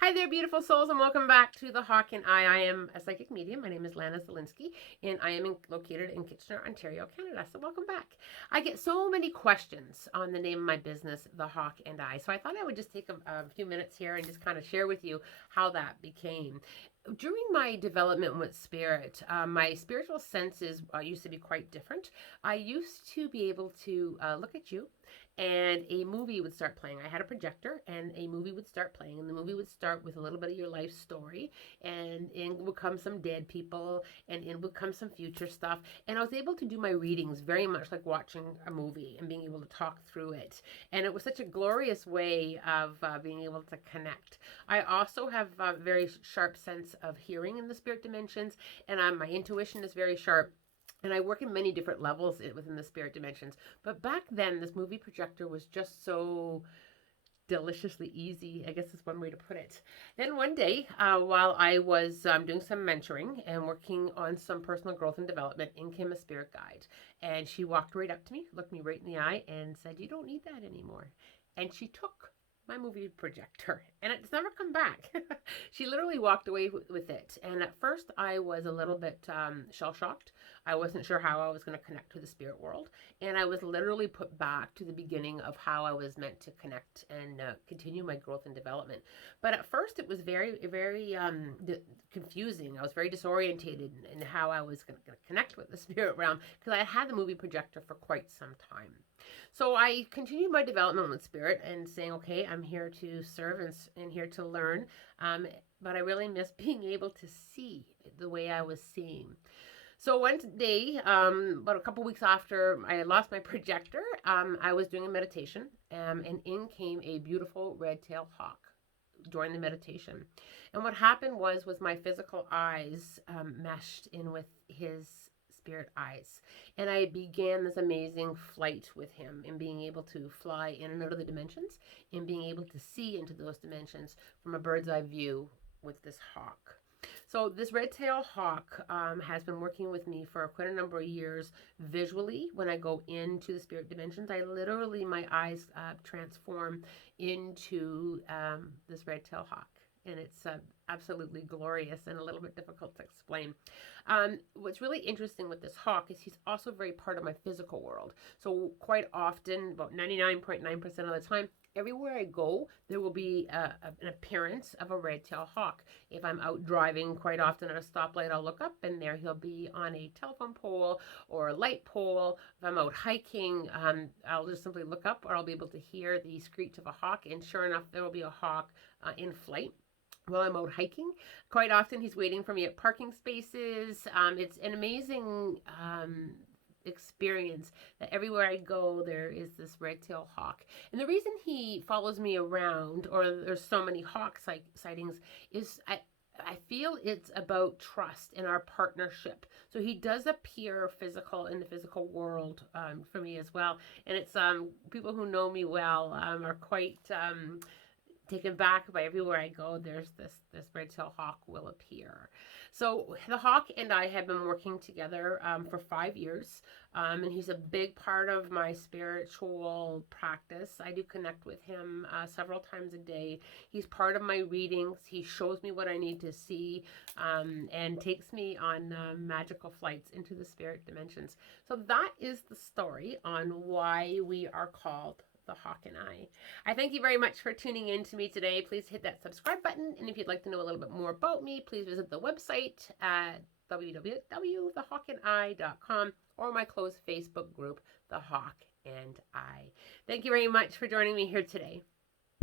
Hi there, beautiful souls, and welcome back to The Hawk and I. I am a psychic medium. My name is Lana Zelinsky, and I am located in Kitchener, Ontario, Canada. So, welcome back. I get so many questions on the name of my business, The Hawk and I. So, I thought I would just take a few minutes here and just kind of share with you how that became. During my development with spirit, my spiritual senses used to be quite different. I used to be able to look at you and a movie would start playing. I had a projector and a movie would start playing, and the movie would start with a little bit of your life story, and in would come some dead people, and in would come some future stuff. And I was able to do my readings very much like watching a movie and being able to talk through it. And it was such a glorious way of being able to connect. I also have a very sharp sense of hearing in the spirit dimensions, and my intuition is very sharp, and I work in many different levels within the spirit dimensions. But back then, this movie projector was just so deliciously easy, I guess is one way to put it. Then one day, while I was doing some mentoring and working on some personal growth and development, in came a spirit guide. And she walked right up to me, looked me right in the eye, and said, "You don't need that anymore." And she took my movie projector, and it's never come back. She literally walked away with it. And at first, I was a little bit shell shocked. I wasn't sure how I was going to connect to the spirit world. And I was literally put back to the beginning of how I was meant to connect and continue my growth and development. But at first, it was very, very confusing. I was very disorientated in how I was going to connect with the spirit realm because I had the movie projector for quite some time. So I continued my development with spirit and saying, okay, I'm here to serve and here to learn. But I really miss being able to see the way I was seeing. So one day, about a couple weeks after I lost my projector, I was doing a meditation, and in came a beautiful red-tailed hawk during the meditation. And what happened was my physical eyes meshed in with his spirit eyes, and I began this amazing flight with him, and being able to fly in and out of the dimensions, and being able to see into those dimensions from a bird's eye view with this hawk. So this red-tailed hawk has been working with me for quite a number of years visually. When I go into the spirit dimensions, I literally, my eyes transform into this red-tailed hawk. And it's absolutely glorious and a little bit difficult to explain. What's really interesting with this hawk is he's also very part of my physical world. So quite often, about 99.9% of the time, everywhere I go, there will be an appearance of a red-tailed hawk. If I'm out driving, quite often at a stoplight, I'll look up and there he'll be on a telephone pole or a light pole. If I'm out hiking, I'll just simply look up, or I'll be able to hear the screech of a hawk, and sure enough, there will be a hawk in flight while I'm out hiking. Quite often, he's waiting for me at parking spaces. It's an amazing experience that everywhere I go, there is this red-tailed hawk. And the reason he follows me around, or there's so many hawk sightings, is I feel it's about trust in our partnership. So he does appear physical in the physical world for me as well. And it's people who know me well are quite taken back by everywhere I go. There's this red-tailed hawk will appear. So the hawk and I have been working together for 5 years, and he's a big part of my spiritual practice. I do connect with him several times a day. He's part of my readings. He shows me what I need to see, and takes me on magical flights into the spirit dimensions. So that is the story on why we are called the Hawk and I thank you very much for tuning in to me today. Please hit that subscribe button. And if you'd like to know a little bit more about me, please visit the website at www.thehawkandI.com or my closed Facebook group, The Hawk and I. Thank you very much for joining me here today.